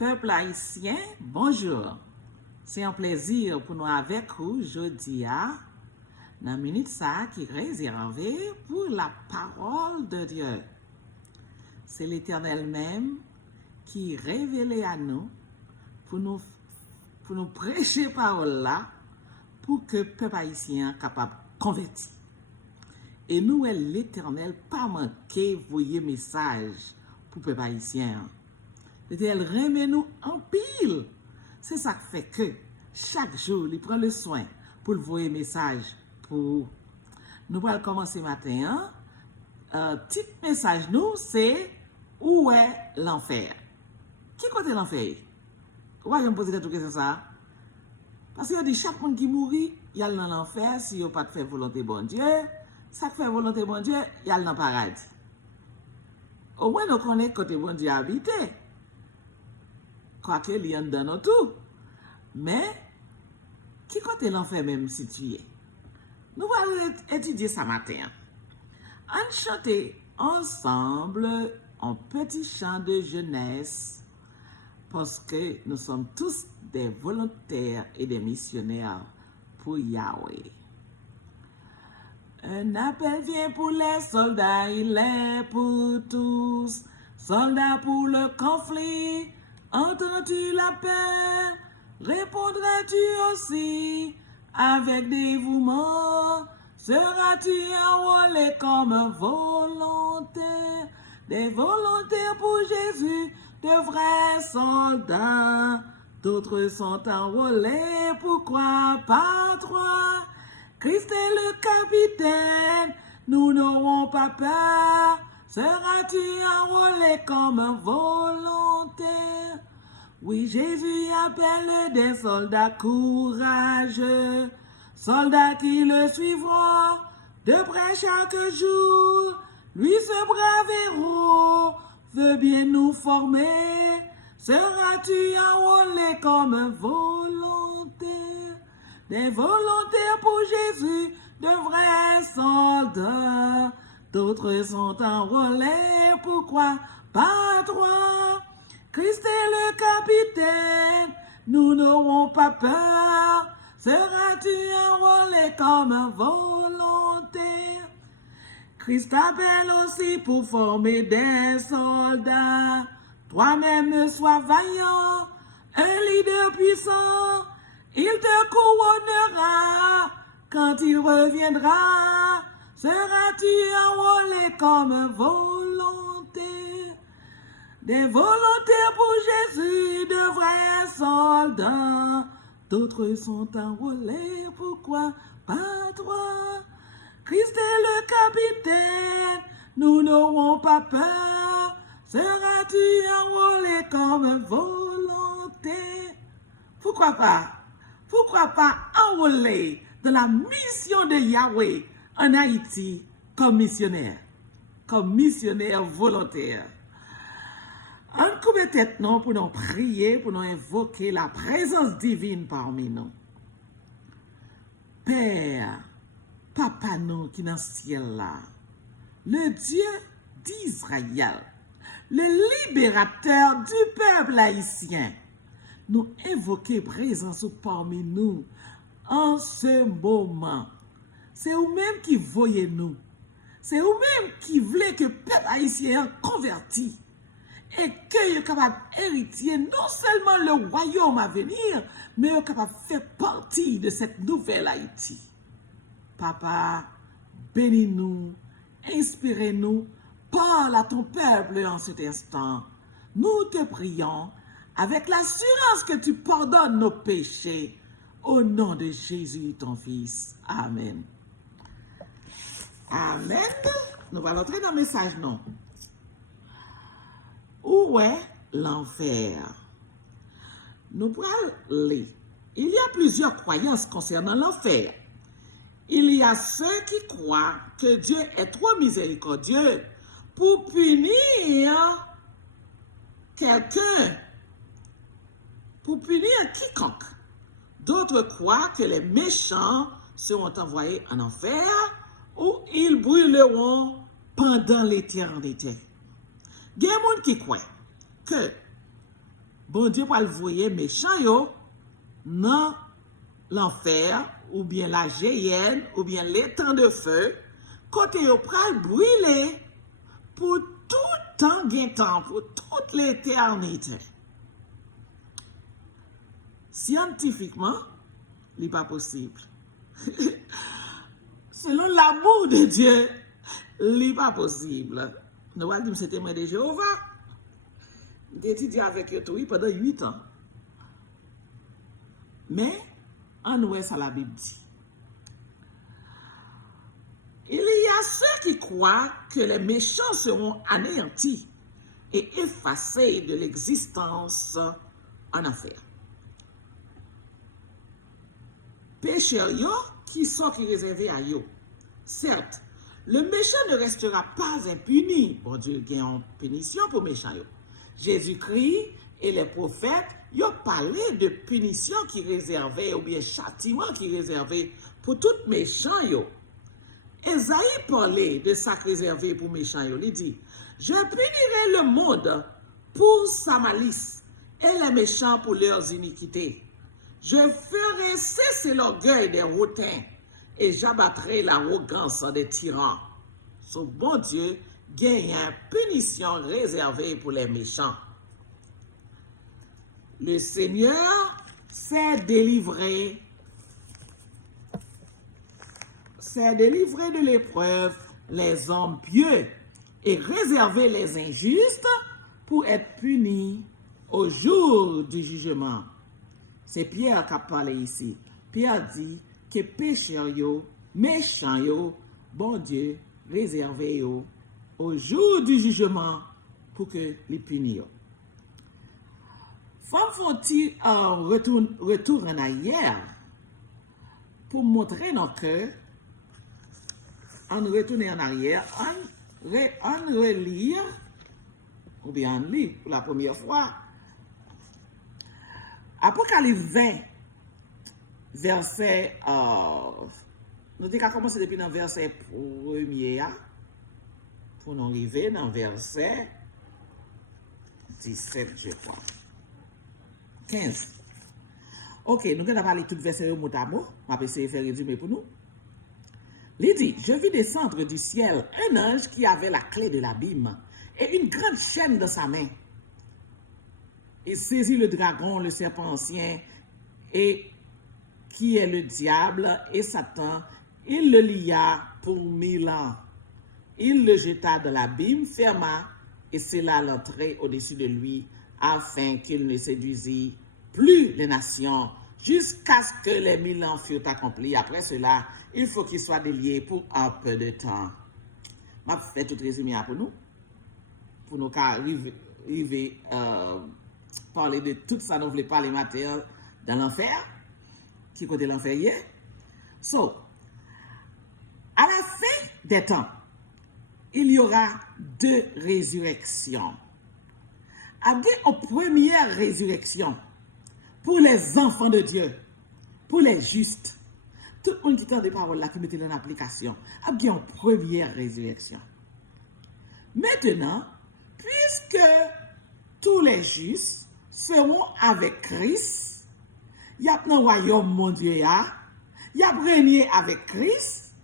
Peuple haïtien, bonjour. C'est un plaisir pour nous avec vous aujourd'hui, dans la minute ça qui est réservée pour la parole de Dieu. C'est l'Éternel même qui révélé à nous pour nous prêcher parole là pour que le peuple haïtien soit capable de convertir. Et nous, l'Éternel, pas manquer voyer message pour le peuple haïtien. L'Éternel remet nous en pile. C'est ça qui fait que chaque jour, il prend le soin pour le voyer message pour nous. Allons commencer matin. Petit message nous, c'est où est l'enfer? Qui côté l'enfer? Pourquoi je me pose cette question ça? Parce que dit chaque monde qui mourit, il y a dans l'enfer si il n'a pas fait volonté bon Dieu. Ça fait volonté bon Dieu, il y a dans le paradis. Au moins nous connaissons côté bon Dieu habité. Quoique il y a dans tout. Mais qui côté l'enfer même situé? Nous allons étudier ça matin. On chanter ensemble un petit chant de jeunesse parce que nous sommes tous des volontaires et des missionnaires pour Yahweh. Un appel vient pour les soldats, il est pour tous. Soldats pour le conflit, entends-tu l'appel? Répondras-tu aussi avec dévouement? Seras-tu enrôlé comme un volontaire? Des volontaires pour Jésus, de vrais soldats. D'autres sont enrôlés, pourquoi pas toi? Christ est le capitaine, nous n'aurons pas peur. Seras-tu enrôlé comme un volontaire? Oui, Jésus appelle des soldats courageux, soldats qui le suivront de près chaque jour. Lui, ce brave héros, veut bien nous former. Seras-tu enrôlé comme un volontaire? Des volontaires pour Jésus, de vrais soldats. D'autres sont enrôlés, pourquoi pas toi? Christ est le capitaine, nous n'aurons pas peur. Seras-tu enrôlé comme un volontaire? Christ appelle aussi pour former des soldats. Toi-même sois vaillant, un leader puissant. Il te couronnera quand il reviendra. Seras-tu enrôlé comme un volontaire? Des volontaires pour Jésus, de vrais soldats. D'autres sont enrôlés, pourquoi pas toi? Christ est le capitaine, nous n'aurons pas peur. Seras-tu enrôlé comme un volontaire? Pourquoi pas? Pourquoi pas enrôler dans la mission de Yahweh en Haïti comme missionnaire volontaire? On coupe tête non pour nous prier, pour nous invoquer la présence divine parmi nous. Père, Papa nous qui est dans le ciel là, le Dieu d'Israël, le libérateur du peuple haïtien, nous invoquer présence parmi nous en ce moment. C'est vous-même qui voyez nous. C'est vous-même qui voulez que le peuple haïtien converti et que vous capable d'hériter non seulement le royaume à venir, mais vous capable de faire partie de cette nouvelle Haïti. Papa, bénis-nous, inspirez-nous, parle à ton peuple en cet instant. Nous te prions avec l'assurance que tu pardonnes nos péchés. Au nom de Jésus, ton Fils. Amen. Amen. Nous allons entrer dans le message, non? Où est l'enfer? Nous pourrons lire. Il y a plusieurs croyances concernant l'enfer. Il y a ceux qui croient que Dieu est trop miséricordieux pour punir quelqu'un, pour punir quiconque. D'autres croient que les méchants seront envoyés en enfer où ils brûleront pendant l'éternité. Il y a des gens qui croient que bon Dieu va le voyer méchant yo dans l'enfer ou bien la géhenne ou bien l'étang de feu côté yo pral brûler pour tout temps temps pour toute l'éternité. Scientifiquement, ce n'est pas possible. Selon l'amour de Dieu, ce n'est pas possible. Nous allons dire que c'était témoin de Jéhovah. J'ai étudié avec eux pendant 8 ans. Mais, en ouest, la Bible dit. Il y a ceux qui croient que les méchants seront anéantis et effacés de l'existence en enfer. Pécheurs qui sont réservés à eux. Certes, le méchant ne restera pas impuni. Bon Dieu, il y a une punition pour méchants. Jésus-Christ et les prophètes, ils ont parlé de punition qui réservait ou bien châtiment qui réservait pour tout méchant. Esaïe parlait de ça réservé pour méchants. Il dit, je punirai le monde pour sa malice et les méchants pour leurs iniquités. Je ferai cesser l'orgueil des hautains et j'abattrai l'arrogance des tyrans. Son bon Dieu gagne une punition réservée pour les méchants. Le Seigneur s'est délivré de l'épreuve les hommes pieux et réservé les injustes pour être punis au jour du jugement. C'est Pierre qui a parlé ici. Pierre dit que pécheurs yo, méchants yo, bon Dieu, réservé yo au jour du jugement pour que les punissent. Faut-il retour en arrière pour montrer nos cœurs, en retourner en arrière, en relire, ou bien en lire pour la première fois, Apocalypse 20, verset, nous avons commencé depuis dans le verset 1er, pour nous arriver dans le verset 17, je crois. 15. Ok, nous allons parler tout le verset mot à mot. Je vais essayer de faire résumer pour nous. Il dit, je vis descendre du ciel un ange qui avait la clé de l'abîme et une grande chaîne dans sa main. Il saisit le dragon, le serpent ancien, et qui est le diable et Satan. Il le lia pour 1000 ans. Il le jeta dans l'abîme, ferma, et scella l'entrée au-dessus de lui, afin qu'il ne séduisît plus les nations, jusqu'à ce que les 1000 ans furent accomplis. Après cela, il faut qu'il soit délié pour un peu de temps. Je vais faire tout résumé pour nous arriver parler de tout ça, nous voulons parler matière dans l'enfer, qui côté l'enfer hier. So, à la fin des temps, il y aura 2 résurrections. Après une première résurrection pour les enfants de Dieu, pour les justes. Tout le monde qui entend des paroles là, qui mettait en application, après une première résurrection. Maintenant, puisque tous les justes seront avec Christ, il y a un royaume mon Dieu, il y a régné avec Christ,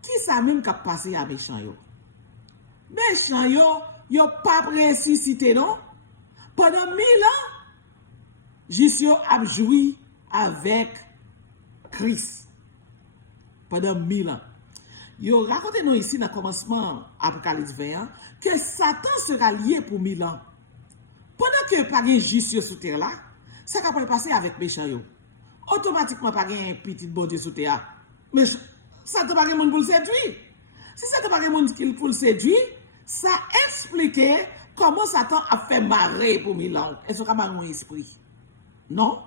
qui ça même qui a passé à méchant yo? Méchant yo pas ressuscité non? Pendant 1000 ans, juste a joui avec Christ. Pendant 1000 ans. Yo raconté nous ici dans le commencement Apocalypse 20 que Satan sera lié pour 1000 ans. Pendant que pas de juste sur terre là, ça va passer avec méchant yo. Automatiquement pas un petit bon Dieu sur terre. Mais Satan pas de monde pour le séduire. Si Satan pas de monde pour le séduire, ça explique comment Satan a fait marrer pour 1000 ans. Est-ce qu'on a un esprit? Non.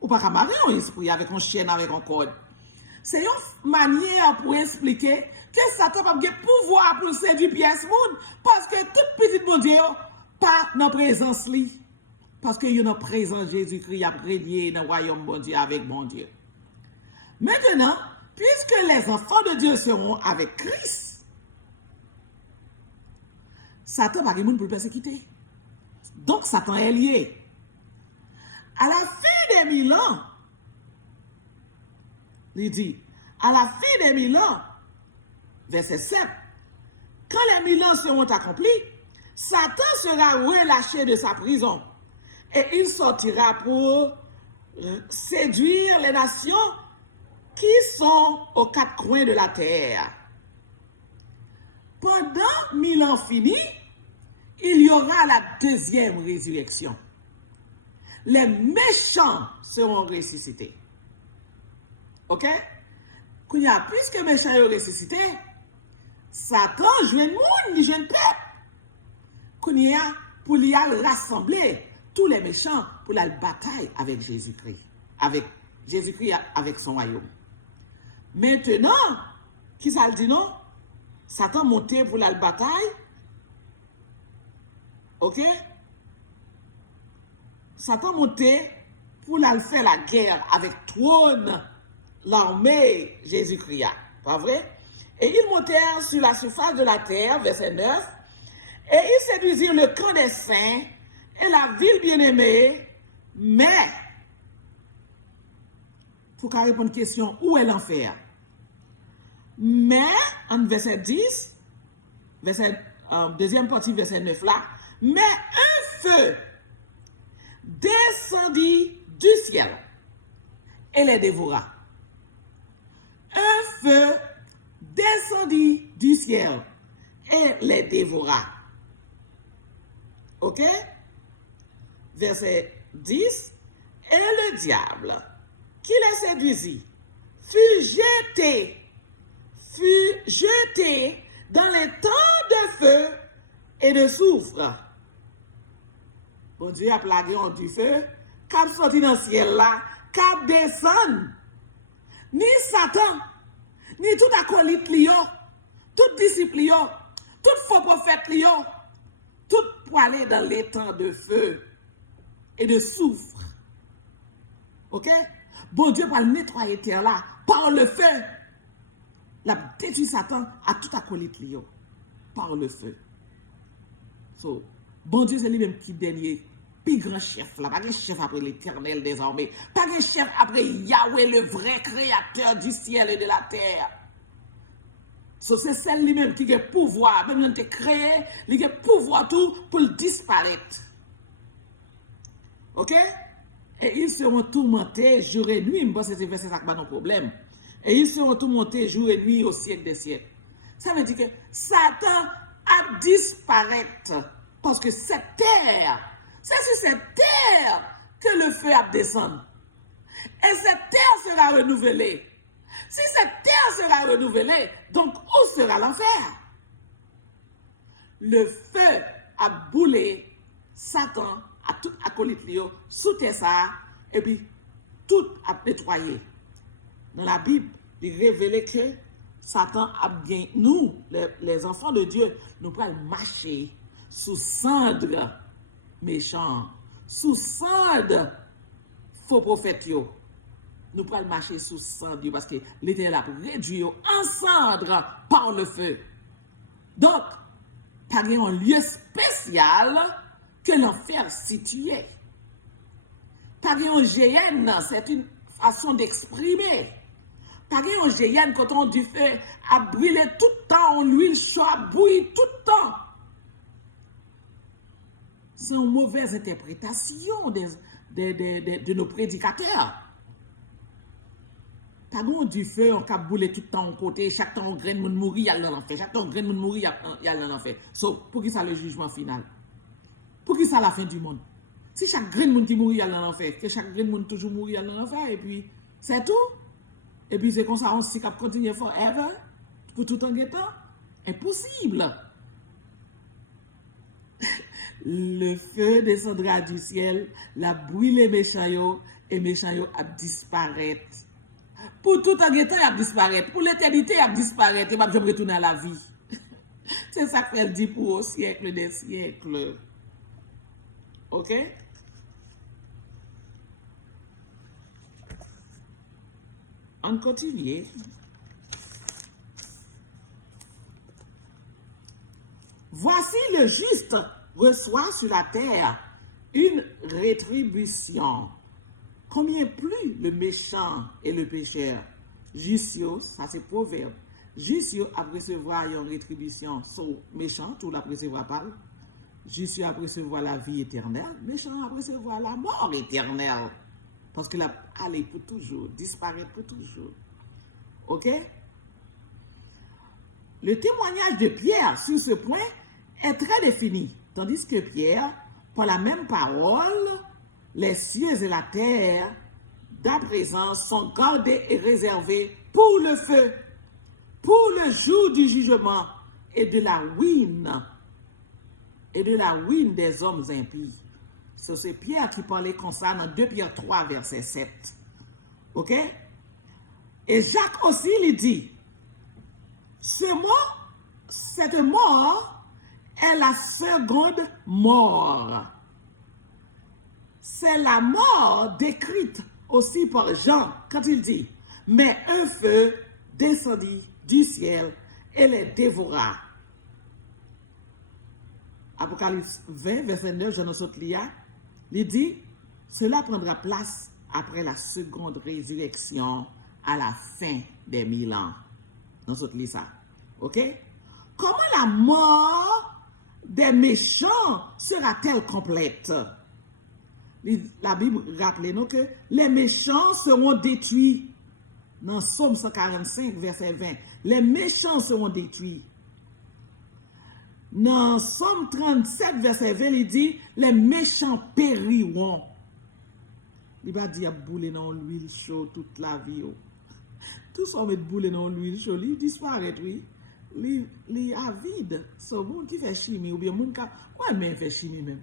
Ou pas marrer un esprit avec un chien, avec un code. C'est une manière pour expliquer que Satan n'a pas de pouvoir pour séduire pièce monde. Parce que toute petite bon Dieu pas dans la présence li. Parce que y a dans la présence Jésus-Christ a régné dans le royaume bon Dieu avec bon Dieu. Maintenant, puisque les enfants de Dieu seront avec Christ, Satan n'a pas de monde pour le persécuter. Donc Satan est lié. À la fin des 1000 ans, il dit, à la fin des 1000 ans, verset 7, quand les 1000 ans seront accomplis, Satan sera relâché de sa prison et il sortira pour séduire les nations qui sont aux quatre coins de la terre. Pendant 1000 ans finis, il y aura la deuxième résurrection. Les méchants seront ressuscités. Ok? Puisque les méchants sont ressuscités, Satan joue un monde, il joue un peuple. Pour y rassembler tous les méchants pour la bataille avec Jésus-Christ. Avec Jésus-Christ, avec son royaume. Maintenant, qui ça le dit non? Satan monté pour la bataille. Ok? Satan monté pour la faire la guerre avec trône, l'armée Jésus-Christ. Pas vrai? Et ils montèrent sur la surface de la terre, verset 9, et ils séduisirent le camp des saints et la ville bien-aimée, mais, pour qu'on réponde à une question, où est l'enfer? Mais, en verset 10, deuxième partie, verset 9 là, mais un feu descendit du ciel et les dévora. Un feu descendit du ciel et les dévora. Ok? Verset 10. Et le diable, qui les séduisit, fut jeté dans les temps de feu et de soufre. Bon Dieu a plagué en du feu, quand sorti dans le ciel là, quand descend. Ni Satan, ni tout acolyte liyo, tout disciple liyo, tout faux prophète liyo, tout pour aller dans les temps de feu et de soufre. Ok? Bon Dieu va nettoyer terre là par le feu. La détruit Satan à tout acolyte liyo par le feu. So, bon Dieu c'est lui-même qui dernier, plus grand chef là, pas un chef après l'Éternel des armées, pas un chef après Yahweh le vrai créateur du ciel et de la terre. So, c'est celle lui-même qui a pouvoir, même quand il créé, il a pouvoir tout pour le disparaître. Ok? Et ils seront tourmentés jour et nuit. Moi, c'est verset ça qui n'a pas de problème. Et ils seront tourmentés jour et nuit au siècle des siècles. Ça veut dire que Satan a disparaître. Parce que cette terre, c'est sur cette terre que le feu a descendu. Et cette terre sera renouvelée. Si cette terre sera renouvelée, donc où sera l'enfer? Le feu a boulé Satan à tout acolyte Léo, sous terre ça, et puis tout a nettoyé. Dans la Bible, il révèle que Satan a gagné, nous, les enfants de Dieu, nous pouvons marcher sous cendre méchant, sous cendre faux prophètes. Nous pouvons marcher sous cendre parce que l'Éternel a réduit en cendre par le feu. Donc, pas un lieu spécial que l'enfer situé. Pas un GN, c'est une façon d'exprimer. Pas un GN quand on du feu a brûlé tout le temps, l'huile chaude a bouilli tout le temps. C'est une mauvaise interprétation de nos prédicateurs. Pas du feu, on a brûlé tout le temps au côté, chaque temps on graine moun mourir, il y a l'enfer. Chaque temps on graine moun mourir, il y a l'enfer. So, pour qui ça le jugement final? Pour qui ça la fin du monde? Si chaque graine moun qui mourit, il y a l'enfer, que chaque graine moun toujours mourir, il y a l'enfer, et puis c'est tout. Et puis c'est comme ça, on s'y cap continuer forever, pour tout en guettant. Impossible. Le feu descendra du ciel, la brûle méchant yo, et méchant yo a disparaître. Pour tout en guettant, il a disparaître. Pour l'éternité, il a disparaître. Il va jamais retourner à la vie. C'est ça qu'elle dit pour au siècle des siècles. Ok? On continue. Voici le juste reçoit sur la terre une rétribution Combien plus le méchant et le pécheur? Justio, ça c'est proverbe. Justio a recevoir une rétribution. So, méchant, tout la recevoir pas. Justio a recevoir la vie éternelle. Méchant a recevoir la mort éternelle. Parce qu'il a allé pour toujours, disparaître pour toujours. Ok? Le témoignage de Pierre sur ce point est très défini. Tandis que Pierre, par la même parole, les cieux et la terre, d'à présent, sont gardés et réservés pour le feu, pour le jour du jugement et de la ruine des hommes impies. C'est Pierre qui parlait comme ça dans 2 Pierre 3, verset 7. Ok? Et Jacques aussi lui dit, cette mort est la seconde mort. C'est la mort décrite aussi par Jean quand il dit, mais un feu descendit du ciel et les dévora. Apocalypse 20, verset 9, Jean Lia, il dit, cela prendra place après la seconde résurrection à la fin des 1000 ans. Nous autres lit ça. Ok? Comment la mort des méchants sera-t-elle complète? La Bible rappelle nous que les méchants seront détruits. Dans Somme 145, verset 20. Les méchants seront détruits. Dans Somme 37, verset 20, il dit, les méchants périront. Il va dire bouler dans l'huile chaude toute la vie. Tout ça met bouler dans l'huile chaude, il disparaît, oui. Il est avide. C'est le monde qui fait chimie, ou bien le monde qui fait chimie même.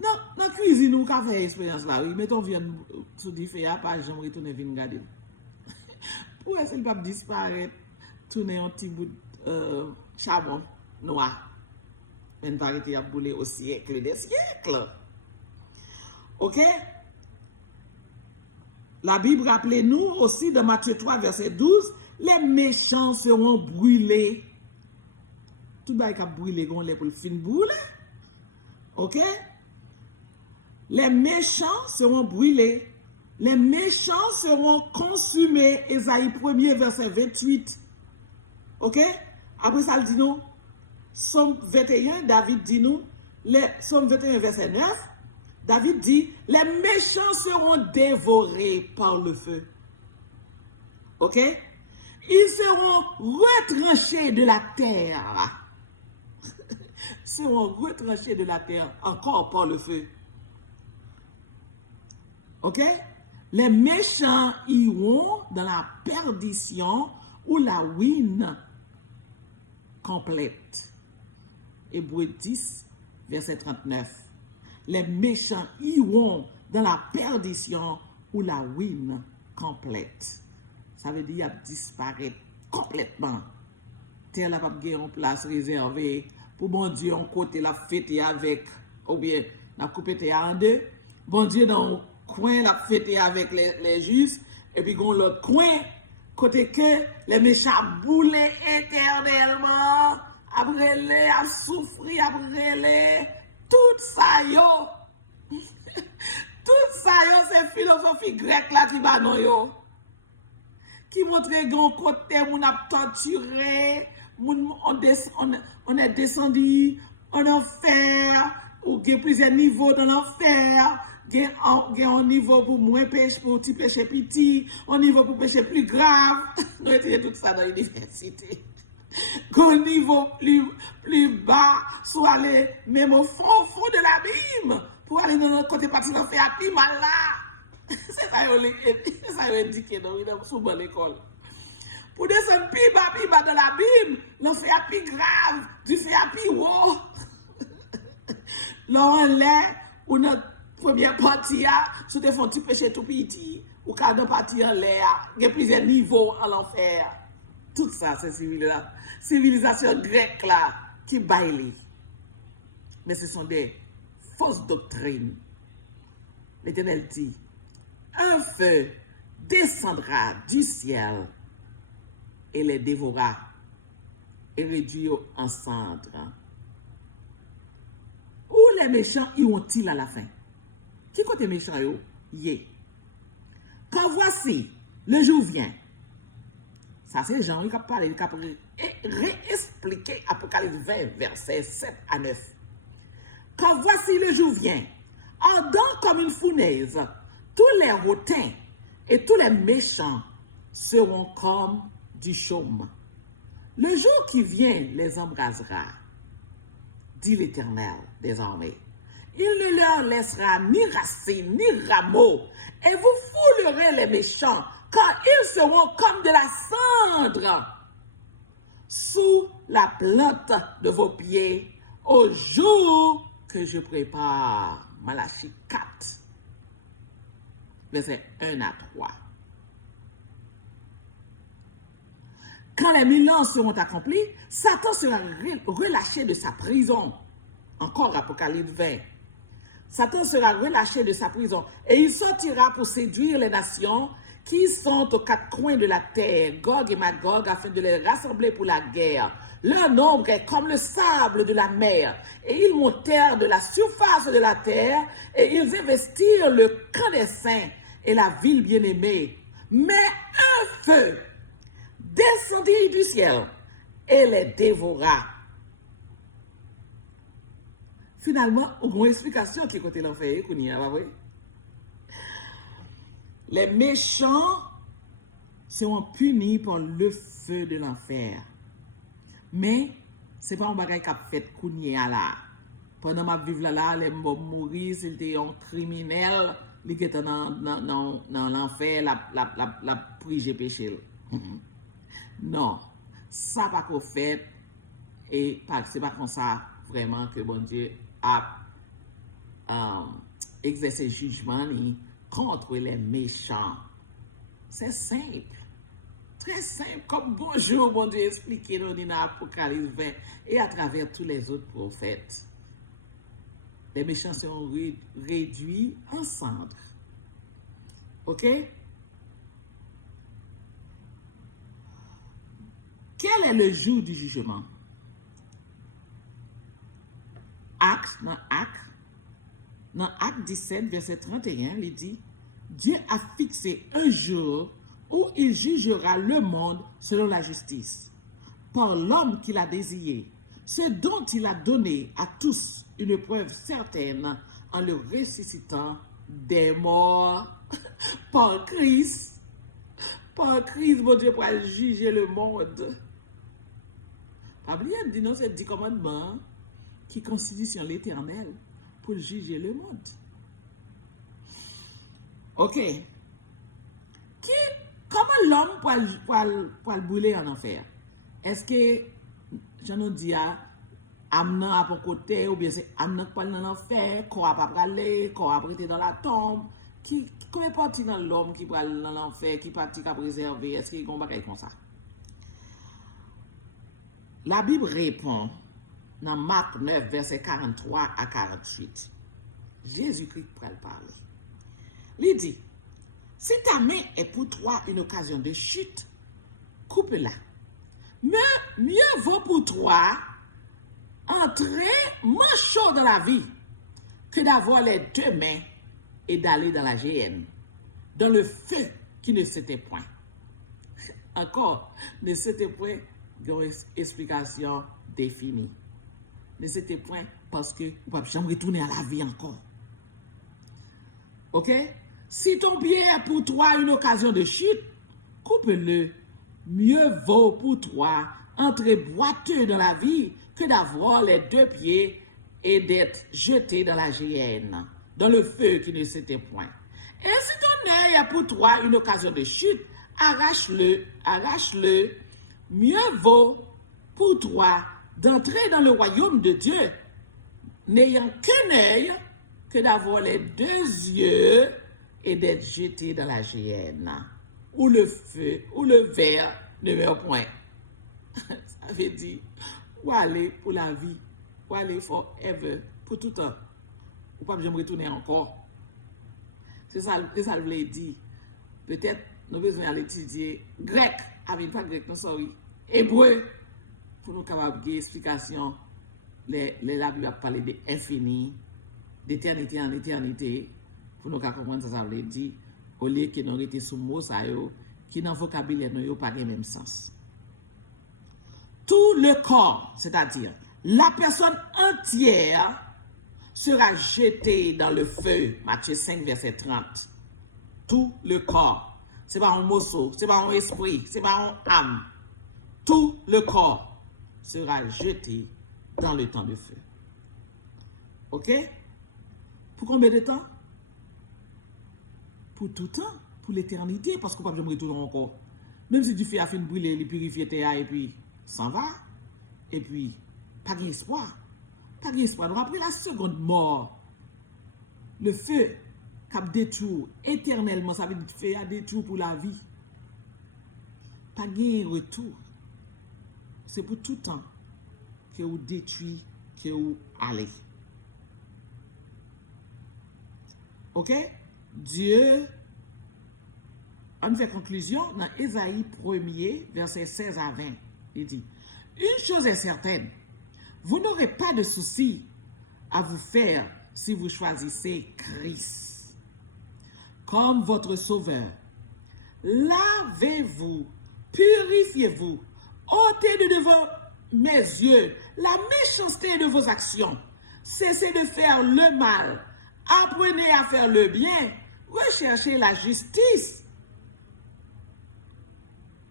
Dans la cuisine, nous avons fait l'expérience là, oui. Mettons viande sous du feu, pas jamais retourner venir regarder. Pour essayer de ne pas disparaître, tourner un petit bout de charbon noir. Mais ne pas arrêter à bouler au siècle des siècles. Ok? La Bible rappelle nous aussi dans Matthieu 3, verset 12, les méchants seront brûlés. Tout le monde qui a brûlé, on les pour le fin brûler. Ok? Les méchants seront brûlés. Les méchants seront consumés. Ésaïe 1er, verset 28. Ok? Après ça, il dit nous, Somme 21, David dit nous, Somme 21, verset 9, David dit, les méchants seront dévorés par le feu. Ok? Ils seront retranchés de la terre. Seront retranchés de la terre encore par le feu. Ok? Les méchants iront dans la perdition ou la ruine complète. Hébreux 10, verset 39. Les méchants iront dans la perdition ou la ruine complète. Ça veut dire qu'ils disparaître complètement. Terre n'a pas de place réservée pour bon Dieu, on côté la fête avec, ou bien la coupe terre en deux. Bon Dieu, dans coin la fête avec les justes, et puis dans l'autre coin, côté que les méchants boulent éternellement, après les, à souffrir, après les, tout ça yo, tout ça yo, c'est philosophie grecque là qui va non yo, qui montre grand côté, on a torturé, on est descendu en enfer, ou il y a plusieurs niveaux dans l'enfer. Il y a un niveau pour moins péché, pour petit péché petit, un niveau pour péché plus grave. Nous étudions tout ça dans l'université. Un niveau plus bas, soit aller même au fond de l'abîme, pour aller dans notre côté parti l'enfer, plus mal là. C'est ça qu'on a indiqué dans l'école. Pour descendre plus bas dans l'abîme, l'enfer plus grave, du fer plus haut. Là, on l'est, ou notre première partie, si tu fais un petit péché tout petit, ou quand on partie en l'air, il y a plusieurs niveaux en l'enfer. Tout ça, c'est civilisation grecque là, qui baille. Mais ce sont des fausses doctrines. L'Éternel dit, un feu descendra du ciel et les dévorera et réduit en cendres. Où les méchants iront-ils à la fin? Qui côté méchant yo? yé. Quand voici, le jour vient. Ça, c'est Jean qui a parlé, qui a réexpliqué Apocalypse 20, versets 7 à 9. Quand voici le jour vient, ardent comme une fournaise, tous les hautains et tous les méchants seront comme du chaume. Le jour qui vient les embrasera, dit l'Éternel des armées. Il ne leur laissera ni racine, ni rameaux, et vous foulerez les méchants, car ils seront comme de la cendre sous la plante de vos pieds au jour que je prépare. Malachie 4, versets 1 à 3. Quand les 1000 ans seront accomplis, Satan sera relâché de sa prison. Encore Apocalypse 20. Satan sera relâché de sa prison et il sortira pour séduire les nations qui sont aux quatre coins de la terre, Gog et Magog, afin de les rassembler pour la guerre. Leur nombre est comme le sable de la mer, et ils montèrent de la surface de la terre, et ils investirent le camp des saints et la ville bien-aimée. Mais un feu descendit du ciel et les dévora. Finalement, au moins explication qui est côté l'enfer, qu'on y a, oui. Les méchants seront punis par le feu de l'enfer. Mais, ce n'est pas un bagage qui a fait qu'on y a là. Pendant ma vie là, les morts mourir, c'était un criminel, qui était dans l'enfer, la prise péché. Non, ça pas qu'on fait, et c'est pas comme ça vraiment que bon Dieu a exercé jugement contre les méchants. C'est simple. Très simple, comme bonjour, bon Dieu expliqué dans l'Apocalypse 20 et à travers tous les autres prophètes. Les méchants seront réduits en cendres. OK? Quel est le jour du jugement? Dans Acte 17, verset 31, il dit, Dieu a fixé un jour où il jugera le monde selon la justice, par l'homme qu'il a désiré, ce dont il a donné à tous une preuve certaine en le ressuscitant des morts par Christ. Par Christ, mon Dieu, pour juger le monde. Pas oublier, dit non, c'est 10 commandements qui constituent l'Éternel pour juger le monde. Ok. Comment l'homme peut brûler en enfer? Est-ce que, je nous dis, amenant à pour côté, ou bien c'est amenant pour aller dans l'enfer, qu'on va pas aller, qu'on va prêter dans la tombe? Comment est parti dans l'homme qui peut aller dans l'enfer, qui parti à préserver? Est-ce qu'il y a un bagage comme ça? La Bible répond dans Marc 9, verset 43 à 48. Jésus-Christ peut le parler. Il dit, si ta main est pour toi une occasion de chute, coupe-la. Mais mieux vaut pour toi entrer manchot dans la vie que d'avoir les deux mains et d'aller dans la géhenne, dans le feu qui ne s'était point. Encore, ne s'était point une explication définie. Ne s'était point parce que vous ne pouvez jamais retourner à la vie encore. Ok? Si ton pied est pour toi une occasion de chute, coupe-le. Mieux vaut pour toi entrer boiteux dans la vie que d'avoir les deux pieds et d'être jeté dans la géhenne, dans le feu qui ne s'était point. Et si ton œil est pour toi une occasion de chute, arrache-le. Mieux vaut pour toi d'entrer dans le royaume de Dieu, n'ayant qu'un œil, que d'avoir les deux yeux et d'être jeté dans la géhenne, où le feu, où le ver ne meurt point. Ça veut dire, ou aller pour la vie, ou aller forever, pour tout le temps. Ou pas jamais retourner encore. C'est ça que ça voulait dire. Peut-être, nous besoin aller étudier grec, pas grec, non, sorry, hébreu, pour nous capables d'explication. La Bible a parlé d'infini, d'éternité en éternité, pour nous comprendre ça veut dire, au lieu que nous étions sous mot ça qui dans le vocabulaire nous pas le même sens. Tout le corps, c'est-à-dire la personne entière, sera jeté dans le feu. Matthieu 5, verset 30. Tout le corps. Ce n'est pas un morceau, ce n'est pas un esprit, ce n'est pas un âme. Tout le corps sera jeté dans le temps de feu. Ok? Pour combien de temps? Pour tout temps, pour l'éternité, parce qu'on ne peut pas retourner encore. Même si du feu a fait brûler, les purifier, et puis s'en va, et puis pas d'espoir. Pas d'espoir. Donc après la seconde mort, le feu qui a détruit éternellement, ça veut dire que le feu a détruit pour la vie. Pas de retour. C'est pour tout temps que vous détruit, que vous allez. Ok? Dieu, on fait conclusion dans Ésaïe 1er, verset 16 à 20. Il dit, une chose est certaine, vous n'aurez pas de souci à vous faire si vous choisissez Christ comme votre sauveur. Lavez-vous, purifiez-vous, ôtez de devant mes yeux la méchanceté de vos actions. Cessez de faire le mal, apprenez à faire le bien, recherchez la justice,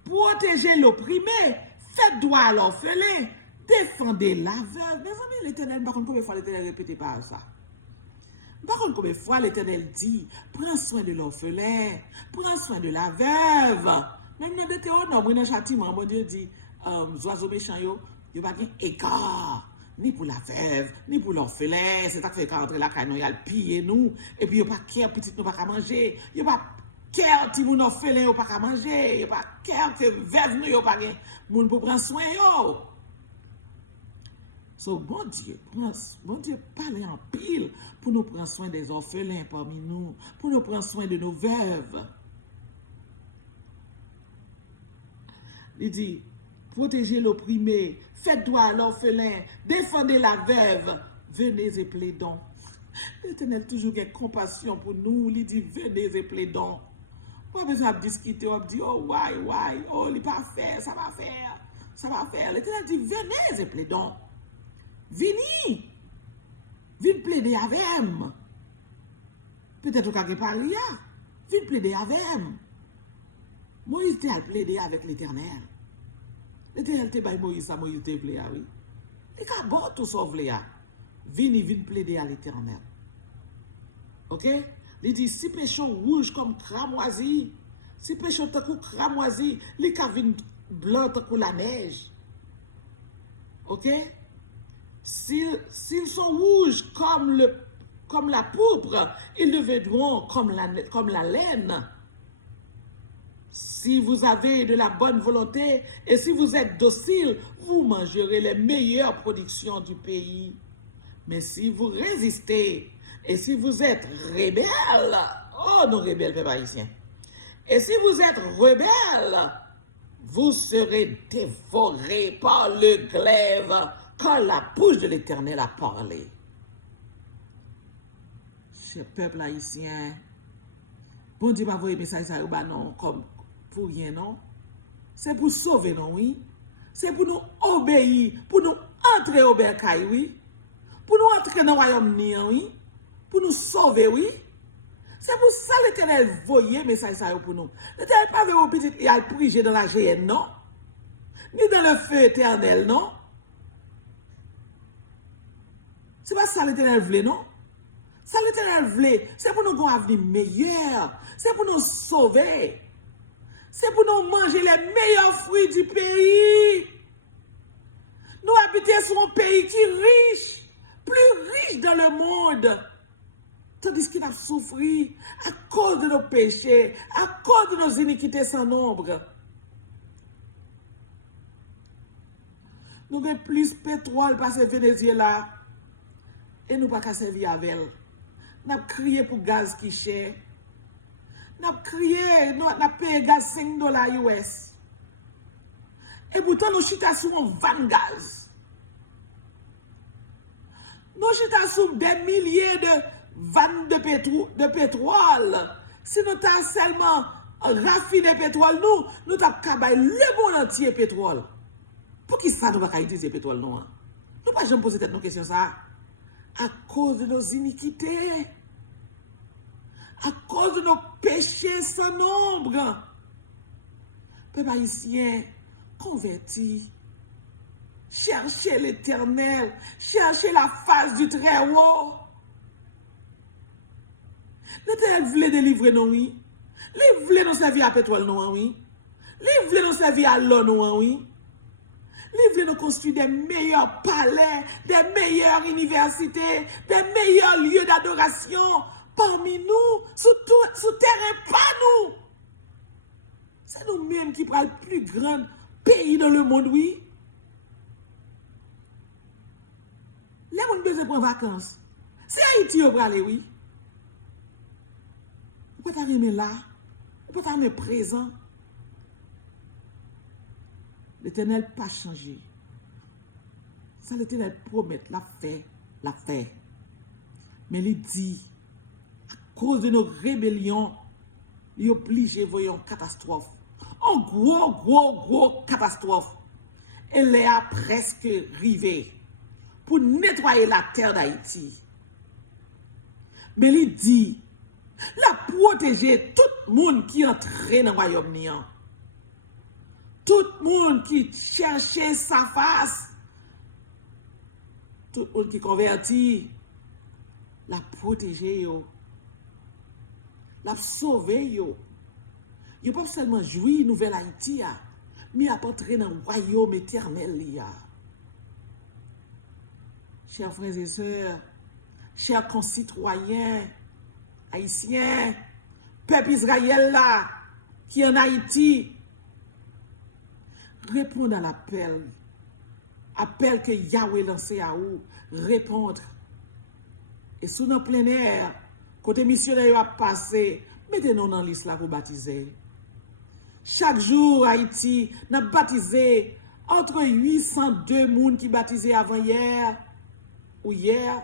protégez l'opprimé, faites droit à l'orphelin, défendez la veuve. Mes amis, l'Éternel, par contre, combien de fois l'Éternel répète pas ça? Par contre, combien de fois l'Éternel dit, prends soin de l'orphelin, prends soin de la veuve. Même dans Deutéronome, dans le châtiment, mon Dieu dit, oiseaux méchants, yo pas égard, ni pour la veuve, ni pour l'orphelin. C'est ça qui fait qu'à entrer la caille, il a pillé nous, et puis yo pas care, petit nous pas manger, yo pas care, ti moun orphelin, yo pas manger, yo pas care, que veuve nous, yo pas moun pour prendre soin, yo. So, bon Dieu parle en pile pour nous prendre soin des orphelins parmi nous, pour nous prendre soin de nos veuves. Il dit, protégez l'opprimé, faites droit à l'orphelin, défendez la veuve, venez et plaidons. L'Éternel toujours a compassion pour nous, il dit, venez et plaidons. Pas besoin de discuter, on dit, oh, why, oh, il pas faire, ça va faire. L'Éternel dit, venez et plaidons. Vini plaider avec moi. Peut-être qu'on a parlé, vini plaider avec moi. Moïse a plaidé avec l'Éternel. L'Éternel te baille Moïse, ça Moïse te plaît, oui. Et quand bon tout sauve vini plaider à l'Éternel. Ok? Il dit, si péché rouge comme cramoisi, si péché comme cramoisi, les cas viennent blanc comme la neige. Ok? S'ils sont rouges comme la pourpre, ils deviendront comme la laine. Si vous avez de la bonne volonté et si vous êtes docile, vous mangerez les meilleures productions du pays. Mais si vous résistez et si vous êtes rebelles, oh nos rebelles, peuple haïtien, et si vous êtes rebelles, vous serez dévorés par le glaive. Quand la bouche de l'Éternel a parlé. Cher peuple haïtien, bon Dieu m'a envoyé message ça non comme pour rien non. C'est pour sauver non oui. C'est pour nous obéir, pour nous entrer au bercail oui. Pour nous entrer dans le royaume ni oui. Pour nous sauver oui. C'est pour ça l'Éternel voyait message ça pour nous. L'Éternel pas veut au petit il a prié dans la géhenne non. Ni dans le feu éternel non. C'est pas ça l'Éternel voulait, non? Ça l'Éternel voulait, c'est pour nous avoir un avenir meilleur. C'est pour nous sauver. C'est pour nous manger les meilleurs fruits du pays. Nous habitons sur un pays qui est riche, plus riche dans le monde. Tandis qu'il a souffert à cause de nos péchés, à cause de nos iniquités sans nombre. Nous avons plus de pétrole parce que Venezuela. Et nous pas qu'à servir avec elle. Nous avons crié pour gaz qui est cher. Nous avons crié, nous avons payé gaz $5 US. Et pourtant, nous chita sur un van gaz. Nous chita sur des milliers vanne de pétrole. Si nous avons seulement raffiné pétrole, nous avons kabay le monde entier pétrole. Pour qui ça nous va pas utiliser pétrole nous? Nous pas jamais poser tête nos questions ça. À cause de nos iniquités. À cause de nos péchés sans nombre. Peuple haïtien, converti. Cherchez l'Éternel. Cherchez la face du Très-Haut. L'Éternel voulait délivrer nous, oui. Il voulait nous servir à pétrole, nous, oui. Il voulait nous servir à l'eau, nous, oui. Il voulait nous construire des meilleurs palais, des meilleures universités, des meilleurs lieux d'adoration parmi nous, sous terrain, pas nous. C'est nous-mêmes qui prenons le plus grand pays dans le monde, oui. Les gens besoin de prendre vacances. C'est Haïti au aller, oui. Vous pouvez t'arriver là, vous pouvez t'arriver présent. L'Éternel n'a pas changé. Ça, l'Éternel promet, l'a fait. Mais il dit, à cause de nos rébellions, il est obligé de voir une catastrophe. Une gros catastrophe. Elle est presque arrivée pour nettoyer la terre d'Haïti. Mais il dit, la protéger tout le monde qui entre dans le royaume niant. Tout le monde qui cherchait sa face. Tout le monde qui convertit. La protéger yo. La sauver yo. Yo pas seulement jouir nouvelle Haïti, mais à entrer dans le royaume éternel. Chers frères et sœurs, chers concitoyens, haïtiens, peuple Israël là, qui est en Haïti, répondre à l'appel. Appel que Yahweh lancé à vous, répondre. Et sous nos plein air, côté missionnaire a passé, mettez-nous dans la liste là pour baptiser. Chaque jour, Haïti, n'a baptisé entre 802 personnes qui baptisé avant hier, ou hier,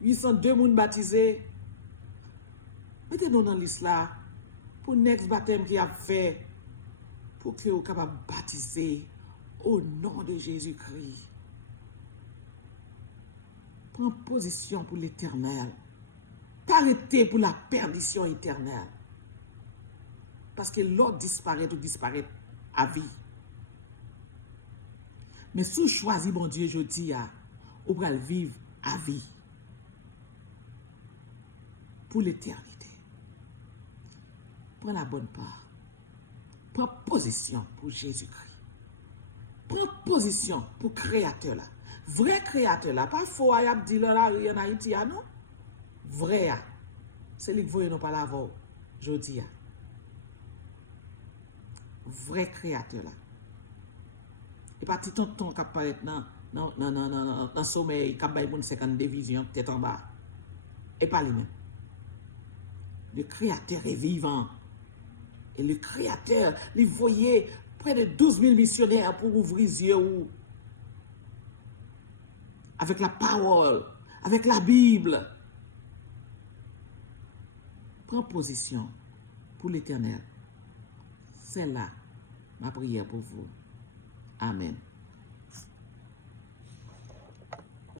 802 personnes baptisées. Mettez-nous dans la liste là pour le next baptême qui a fait, pour que vous soyez capable de baptiser au nom de Jésus-Christ. Prends position pour l'éternel. Pas arrêter pour la perdition éternelle. Parce que l'autre disparaît ou disparaît à vie. Mais si vous choisissez, bon Dieu, je dis, vous allez vivre à vie. Pour l'éternité. Prends la bonne part. Prends position pour Jésus-Christ. Prends position pour le Créateur là. Vrai Créateur là. Pas faux, il y a dit là, en Haïti, non? Vrai, c'est lui qui voyez nous pas la voix, je dis. Vrai Créateur là. Et pas petit tonton qui apparaît dans le sommeil, qui a 52 visions, tête en bas. Et pas lui-même. Le Créateur est vivant. Et le Créateur, il voyait près de 12 000 missionnaires pour ouvrir les yeux. Avec la parole, avec la Bible. Prends position pour l'Éternel. C'est là ma prière pour vous. Amen.